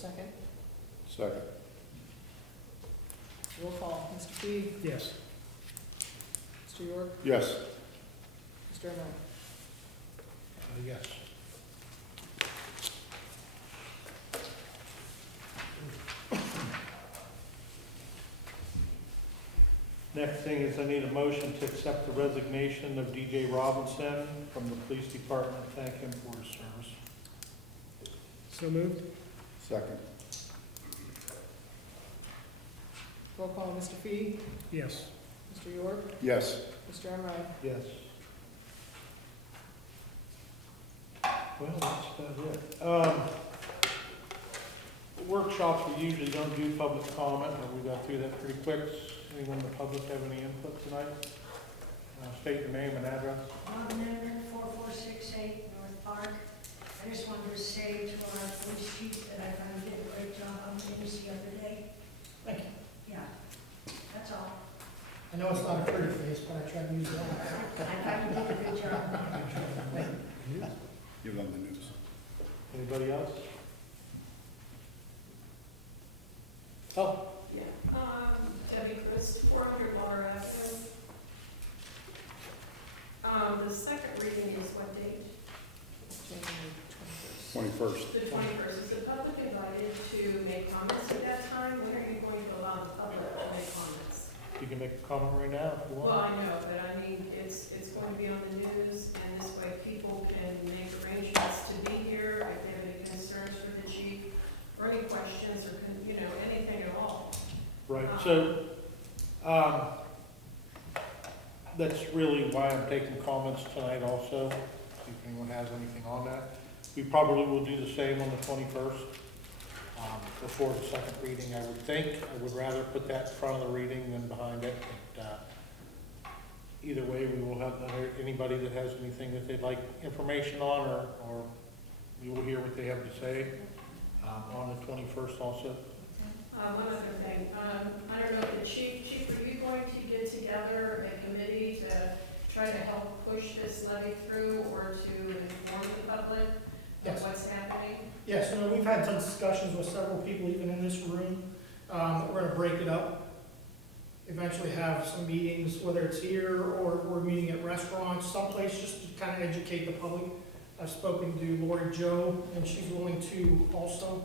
second? Second. Roll call. Mr. Fee? Yes. Mr. York? Yes. Mr. Emery? Yes. Next thing is I need a motion to accept the resignation of DJ Robinson from the police department. Thank him for his service. So moved? Second. Roll call. Mr. Fee? Yes. Mr. York? Yes. Mr. Emery? Yes. Well, that's about it. Workshops, we usually don't do public comment, but we got through that pretty quick. Anyone in the public have any input tonight? State your name and address. Bob Nemeth, 4468 North Park. I just wanted to say to our police chief that I thought he did a great job on things the other day. Thank you. Yeah, that's all. I know it's not a pretty face, but I try to use that. I thought you did a good job. Give them the news. Anybody else? Oh, Yeah, Debbie Chris, 400 Laura Avenue. The second reading is what date? January 21st. 21st. The 21st. Is the public invited to make comments at that time? When are you going to allow the public to make comments? you can make a comment right now if you Well, want. I know, but I mean, it's going to be on the news, and this way people can make arrangements to be here if they have any concerns for the chief, or any questions, or, anything at all. Right, so, that's really why I'm taking comments tonight also, see if anyone has anything on that. We probably will do the same on the 21st, before the second reading, I would think. I would rather put that in front of the reading than behind it. But, either way, we will have anybody that has anything that they'd like information on, or we will hear what they have to say, on the 21st also. One other thing, I don't know, the chief, are you going to get together a committee to try to help push this levy through, or to inform the public of Yes. what's happening? Yes, no, we've had some discussions with several people, even in this room. We're gonna break it up. Eventually have some meetings, whether it's here or we're meeting at restaurants, someplace, just to kind of educate the public. I've spoken to Lori Jo, and she's willing to also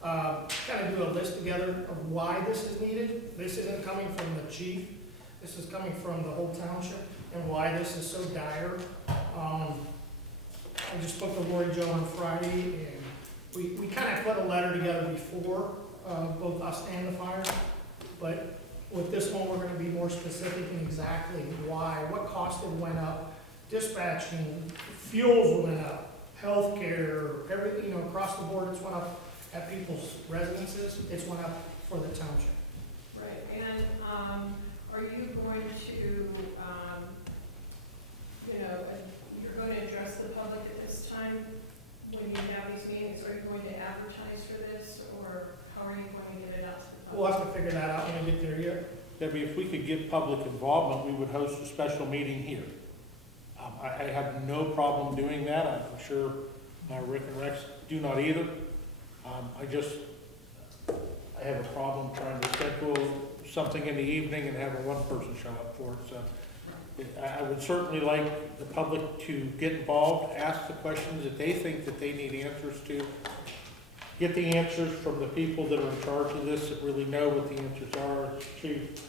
kind of do a list together of why this is needed. This isn't coming from the chief, this is coming from the whole township, and why this is so dire. I just spoke to Lori Jo on Friday, and we kind of put a letter together before, both us and the fire, but with this one, we're gonna be more specific in exactly why, what cost it went up, dispatching, fuels went up, healthcare, everything, across the board, it's went up at people's residences, it's went up for the township. Right, and, are you going to, you're going to address the public at this time when you have these meetings? Are you going to advertise for this, or how are you going to get it out to the public? We'll have to figure that out when we get there yet. Debbie, if we could get public involvement, we would host a special meeting here. I have no problem doing that. I'm sure Rick and Rex do not either. I have a problem trying to schedule something in the evening and having one person show up for it. So I would certainly like the public to get involved, ask the questions that they think that they need answers to, get the answers from the people that are in charge of this, that really know what the answers are, chief,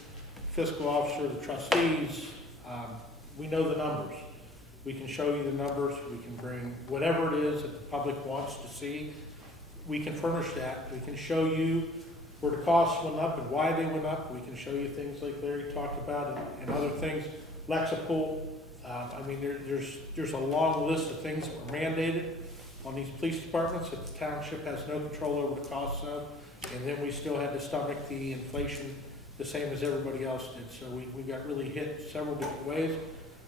fiscal officer, the trustees. We know the numbers. We can show you the numbers. We can bring whatever it is that the public wants to see. We can furnish that. We can show you where the costs went up and why they went up. We can show you things like Larry talked about and other things. Lexapol. There's a long list of things that were mandated on these police departments that the township has no control over the costs of. And then we still had to stomach the inflation the same as everybody else did. So we got really hit several different ways.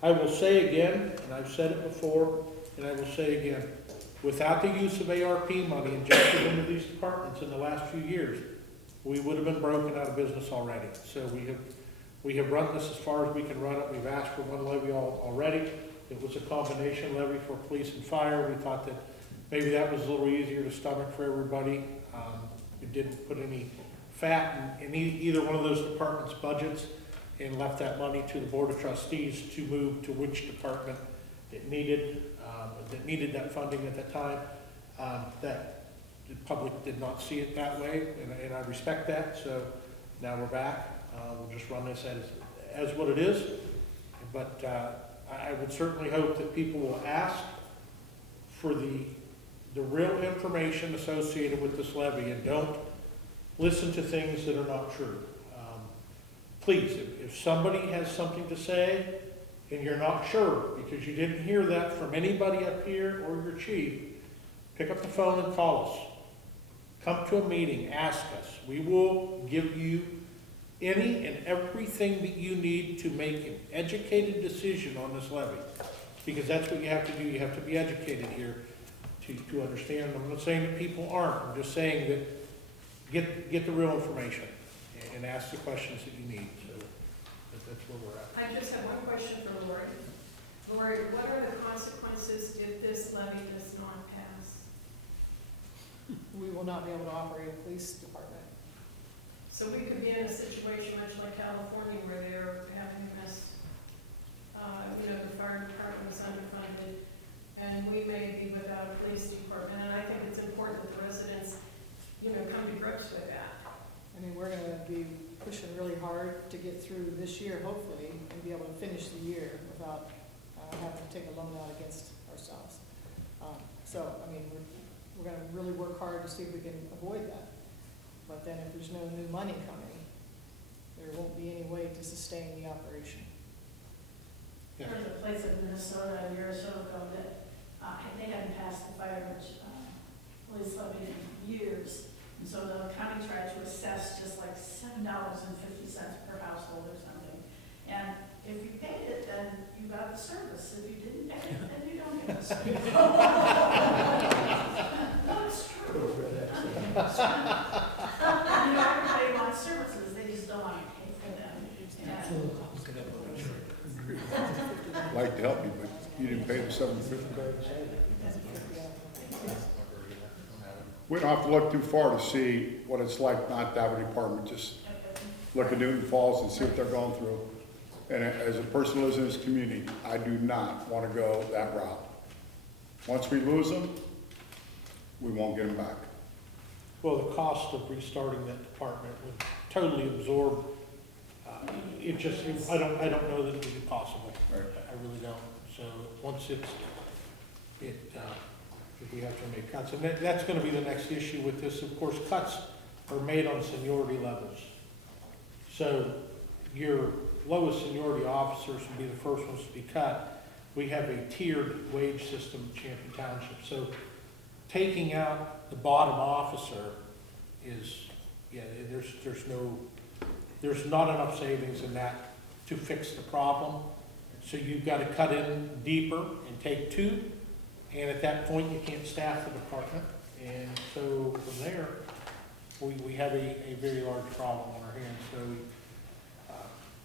I will say again, and I've said it before, and I will say again, without the use of ARP money injected into these departments in the last few years, we would have been broken out of business already. So we have run this as far as we can run it. We've asked for one levy already. It was a combination levy for police and fire. We thought that maybe that was a little easier to stomach for everybody. We didn't put any fat in either one of those departments' budgets and left that money to the Board of Trustees to move to which department it needed, that funding at that time. That the public did not see it that way, and I respect that, so now we're back. We'll just run this as what it is, but I would certainly hope that people will ask for the real information associated with this levy and don't listen to things that are not true. Please, if somebody has something to say and you're not sure because you didn't hear that from anybody up here or your chief, pick up the phone and call us. Come to a meeting, ask us. We will give you any and everything that you need to make an educated decision on this levy. Because that's what you have to do. You have to be educated here to understand. I'm not saying that people aren't. I'm just saying that get the real information and ask the questions that you need. So that's where we're at. I just have one question for Lori. Lori, what are the consequences if this levy does not pass? We will not be able to operate a police department. So we could be in a situation much like California where they're having this, the fire department is underfunded, and we may be without a police department, and I think it's important that the residents, come to grips with that. I mean, we're gonna be pushing really hard to get through this year, hopefully, and be able to finish the year without having to take a loan out against ourselves. So, I mean, we're gonna really work hard to see if we can avoid that. But then if there's no new money coming, there won't be any way to sustain the operation. Yeah. There's a place in Minnesota a year or so ago that they hadn't passed the fire police levy in years. And so the county tried to assess just like $7.50 per household or something. And if you paid it, then you got the service. If you didn't pay it, then you don't get the service. No, it's true. Everybody wants services, they just don't want to pay for them. And I'd like to help you, but you didn't pay the $750. We don't have to look too far to see what it's like not to have a department. Just look at Newton Falls and see what they're going through. And as a person who lives in this community, I do not want to go that route. Once we lose them, we won't get them back. Well, the cost of restarting that department would totally absorb, I don't know that it would be possible. Right. I really don't. So once if we have to make cuts, and that's gonna be the next issue with this. Of course, cuts are made on seniority levels. So your lowest seniority officers will be the first ones to be cut. We have a tiered wage system in Champion Township. So taking out the bottom officer is, there's not enough savings in that to fix the problem. So you've got to cut in deeper and take two, and at that point, you can't staff the department. And so from there, we have a very large problem on our hands, so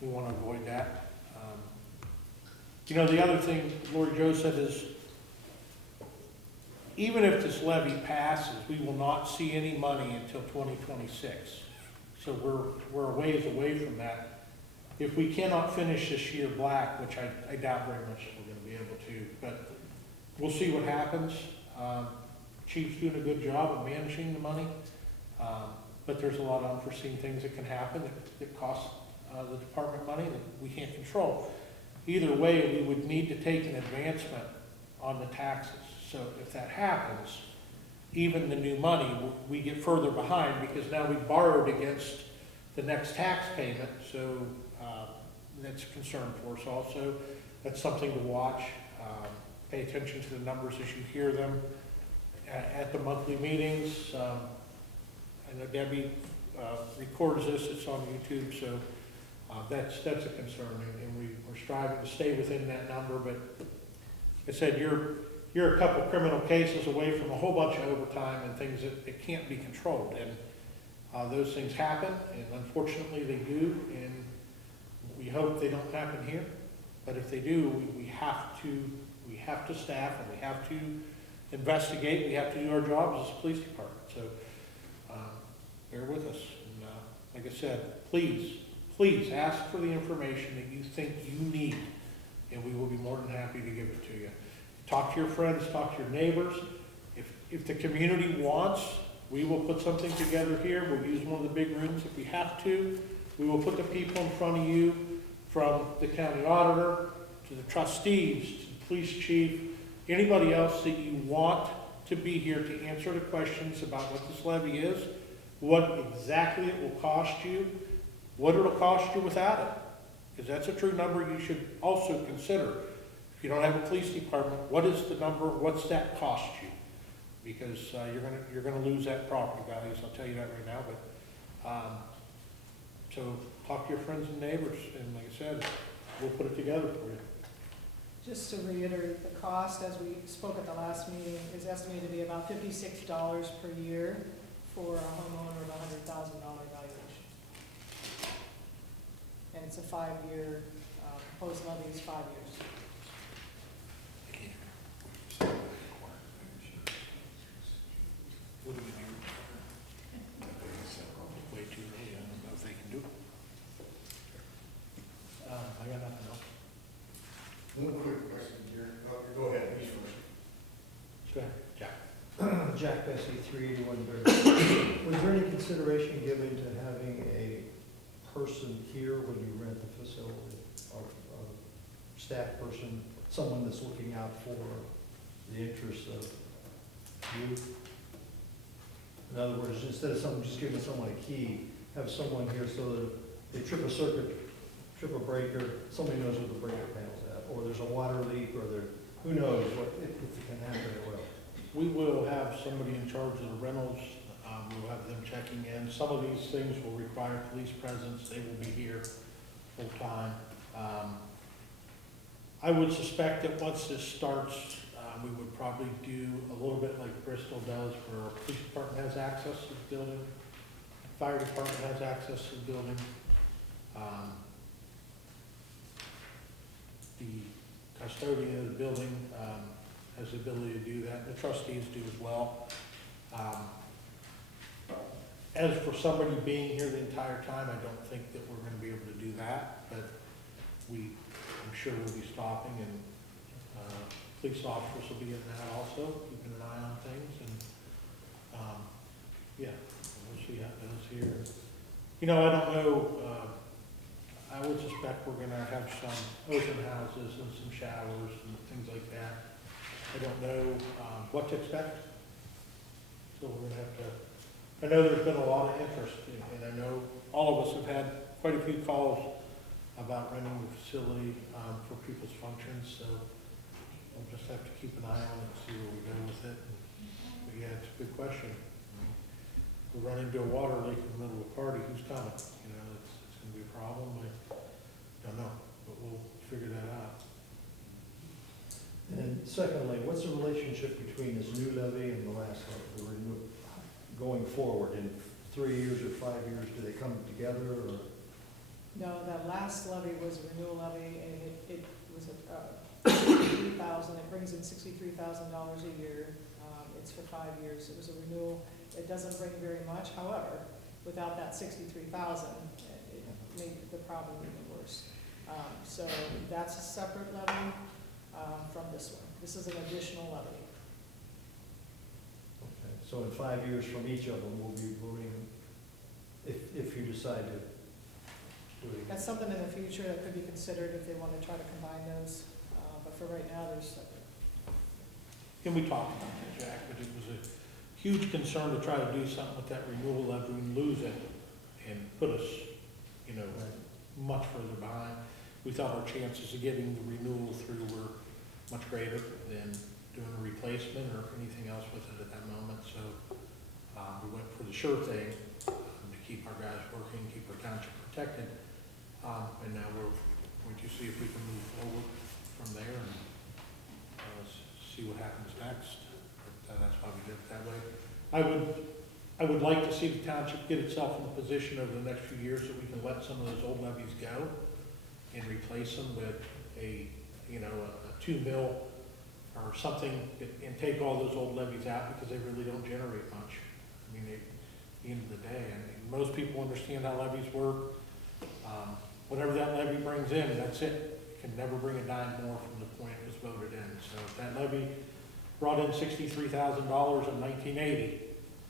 we want to avoid that. The other thing Lori Jo said is, even if this levy passes, we will not see any money until 2026. So we're a ways away from that. If we cannot finish this year black, which I doubt very much we're going to be able to, but we'll see what happens. Chief's doing a good job of managing the money, but there's a lot of unforeseen things that can happen that cost the department money that we can't control. Either way, we would need to take an advancement on the taxes. So if that happens, even the new money, we get further behind because now we borrowed against the next tax payment. So that's a concern for us also. That's something to watch. Pay attention to the numbers as you hear them at the monthly meetings. I know Debbie records this, it's on YouTube, so that's a concern, and we're striving to stay within that number. But I said, you're a couple criminal cases away from a whole bunch of overtime and things that can't be controlled, and those things happen, and unfortunately they do, and we hope they don't happen here. But if they do, we have to staff, and we have to investigate. We have to do our jobs as a police department. So bear with us. And, like I said, please, please ask for the information that you think you need, and we will be more than happy to give it to you. Talk to your friends, talk to your neighbors. If the community wants, we will put something together here. We'll use one of the big rooms if we have to. We will put the people in front of you, from the county auditor to the trustees, to the police chief, anybody else that you want to be here to answer the questions about what this levy is, what exactly it will cost you, what it'll cost you without it. Because that's a true number you should also consider. If you don't have a police department, what is the number, what's that cost you? Because you're gonna lose that property values, I'll tell you that right now, but, so talk to your friends and neighbors, and like I said, we'll put it together for you. Just to reiterate, the cost, as we spoke at the last meeting, is estimated to be about $56 per year for a homeowner of $100,000 valuation. And it's a 5-year, proposed levy is 5 years. What do we do? Way too late, I don't know if they can do it. I got nothing else. One quick question here. Go ahead, please first. Go ahead, Jack. Jack Bessie, 381 Bear. Was there any consideration given to having a person here when you rent the facility? Or a staff person, someone that's looking out for the interests of you? In other words, instead of someone just giving someone a key, have someone here so that if they trip a circuit, trip a breaker, somebody knows where the breaker panel's at, or there's a water leak, or who knows what, if it can happen, it will. We will have somebody in charge of the rentals, we'll have them checking in. Some of these things will require police presence, they will be here full time. I would suspect that once this starts, we would probably do a little bit like Bristol does, where our police department has access to the building, fire department has access to the building. The custodian of the building has the ability to do that, the trustees do as well. As for somebody being here the entire time, I don't think that we're gonna be able to do that, but I'm sure we'll be stopping, and police officers will be in that also, keeping an eye on things, and, yeah, we'll see how it goes here. You know, I don't know, I would suspect we're gonna have some open houses and some showers and things like that. I don't know, what to expect, so we're gonna have to, I know there's been a lot of interest, and I know all of us have had quite a few calls about renting the facility, for people's functions, so we'll just have to keep an eye on it and see where we go with it. But yeah, it's a good question. We run into a water leak in the middle of a party, who's coming? You know, it's gonna be a problem, I don't know, but we'll figure that out. And secondly, what's the relationship between this new levy and the last levy, going forward in 3 years or 5 years? Do they come together, or? No, that last levy was a renewal levy, and it was $63,000, it brings in $63,000 a year. It's for 5 years, it was a renewal. It doesn't bring very much, however, without that $63,000, it made the problem even worse. So that's a separate levy from this one. This is an additional levy. Okay, so in 5 years from each of them, we'll be voting, if you decide to do it. That's something in the future that could be considered if they want to try to combine those, but for right now, they're separate. And we talked about that, Jack, but it was a huge concern to try to do something with that renewal levy and lose it and put us, you know, much further behind. We thought our chances of getting the renewal through were much greater than doing a replacement or anything else with it at that moment. So we went for the sure thing to keep our guys working, keep our township protected. And now we're going to see if we can move forward from there and see what happens next. But that's why we did it that way. I would like to see the township get itself in a position over the next few years that we can let some of those old levies go and replace them with a 2 mil or something, and take all those old levies out, because they really don't generate much. I mean, the end of the day. I mean, most people understand how levies work. Whatever that levy brings in, that's it. It can never bring a dime more from the point it was voted in. So if that levy brought in $63,000 in 1980,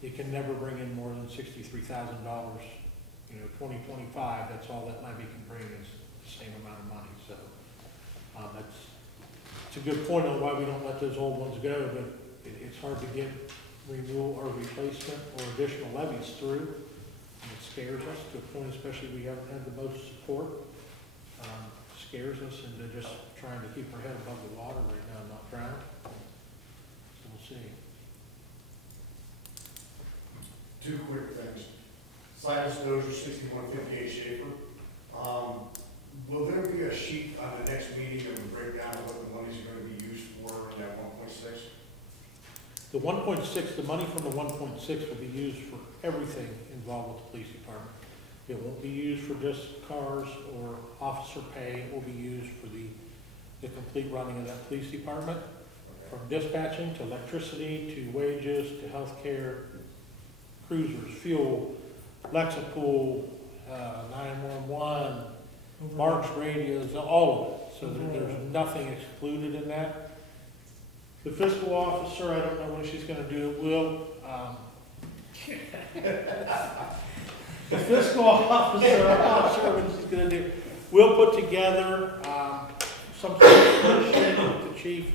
it can never bring in more than $63,000, 2025, that's all that levy can bring is the same amount of money. So it's a good point on why we don't let those old ones go, but it's hard to get renewal or replacement or additional levies through. And it scares us to a point, especially we haven't had the most support. Scares us into just trying to keep our head above the water right now and not drown. So we'll see. Two quick things. Site disclosure, 6158 Schaefer. Will there be a sheet on the next meeting of a breakdown of what the money's going to be used for in that 1.6? The 1.6, the money from the 1.6 will be used for everything involved with the police department. It won't be used for just cars or officer pay. It will be used for the complete running of that police department, from dispatching to electricity to wages to healthcare, cruisers, fuel, Lexapool, 911, Mark's radios, all of it. So there's nothing excluded in that. The fiscal officer, I don't know when she's gonna do it, will, the fiscal officer, I'm not sure when she's gonna do, we'll put together, some sort of spreadsheet with the chief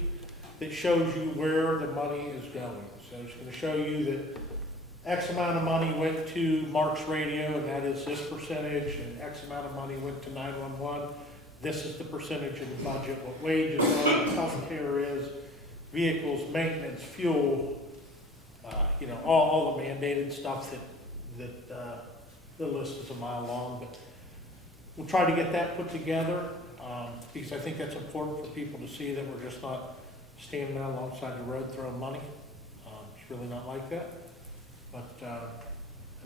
that shows you where the money is going. So it's gonna show you that X amount of money went to Mark's radio, and that is this percentage, and X amount of money went to 911. This is the percentage of the budget, what wages are, healthcare is, vehicles, maintenance, fuel, all the mandated stuff that the list is a mile long, but we'll try to get that put together, because I think that's important for people to see that we're just not standing out alongside the road throwing money. It's really not like that. But I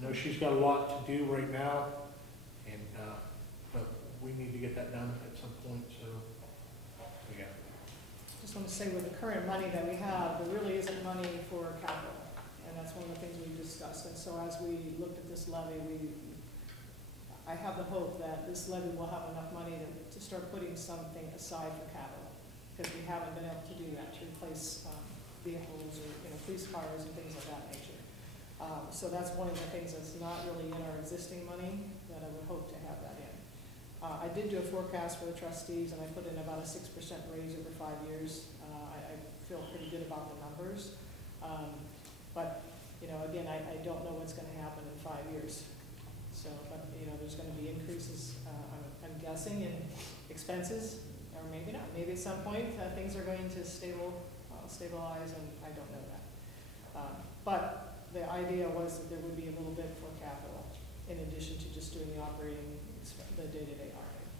know she's got a lot to do right now, and but we need to get that done at some point, so, yeah. Just want to say, with the current money that we have, there really isn't money for capital, and that's one of the things we discussed. And so as we looked at this levy, I have the hope that this levy will have enough money to start putting something aside for capital, because we haven't been able to do that, to replace vehicles or police cars and things of that nature. So that's one of the things that's not really in our existing money that I would hope to have that in. I did do a forecast for the trustees, and I put in about a 6% raise over 5 years. I feel pretty good about the numbers. But, again, I don't know what's going to happen in 5 years. So, but, there's going to be increases, I'm guessing, in expenses, or maybe not. Maybe at some point, things are going to stabilize, and I don't know that. But the idea was that there would be a little bit for capital, in addition to just doing the operating, the day-to-day operating.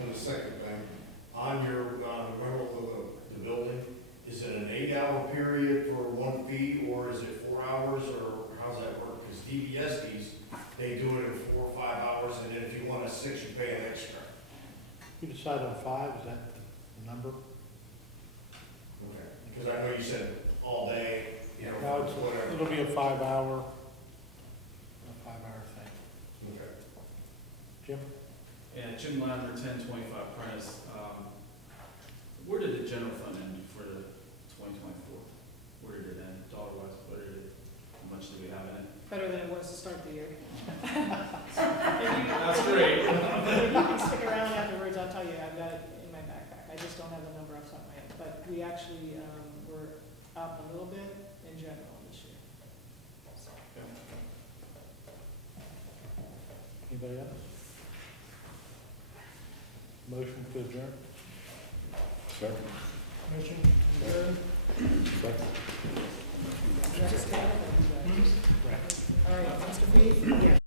And the second thing, on your rental of the building, is it an 8-hour period for one fee, or is it 4 hours, or how's that work? Because DVS fees, they do it in 4 or 5 hours, and then if you want a 6, you pay an extra. You decide on 5, is that the number? Okay. Because I know you said all day, No, whatever. it'll be a 5-hour thing. Okay. Jim? Yeah, Jim Ladner, 1025 Prentice. Where did the general fund end for the 2024? Where did it end, dollar-wise? How much do we have in it? Better than it was to start the year. That's great. If you can stick around afterwards, I'll tell you, I've got it in my backpack. I just don't have the number off the top of my head. But we actually were up a little bit in general this year. So. Anybody else? Motion to adjourn? Second. Motion adjourned. Second. Just, all right, Mr. Fee?